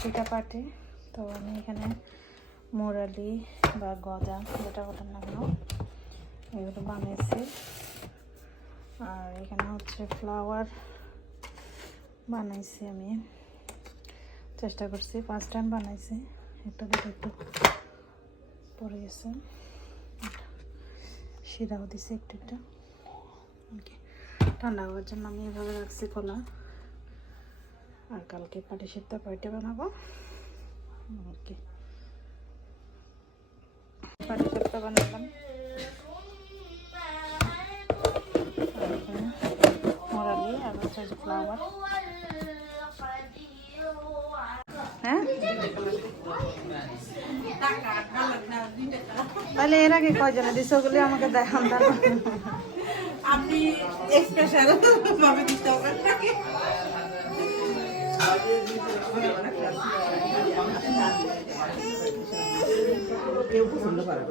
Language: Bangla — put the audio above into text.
পিঠা পাটি তো আমি এখানে মোরালি বা গজা, যেটা বলেন না কেন এগুলো বানিয়েছি। আর এখানে হচ্ছে ফ্লাওয়ার বানাইছি আমি। চেষ্টা করছি ফার্স্ট টাইম বানাইছি। একটা দিকে একটু পড়ে গেছে। শিরাও দিছি একটু একটু। ঠান্ডা হওয়ার জন্য আমি এভাবে রাখছি খোলা। আর কালকে পাটি সিদ্ধ পাইটে বানাবো। ওকে পাটি ফ্লাওয়ার। হ্যাঁ? তাহলে এর আগে কয়জনে দিছে আমাকে দেখান আপনি ভাবে দিতে হবে। কেউ পছন্দ করে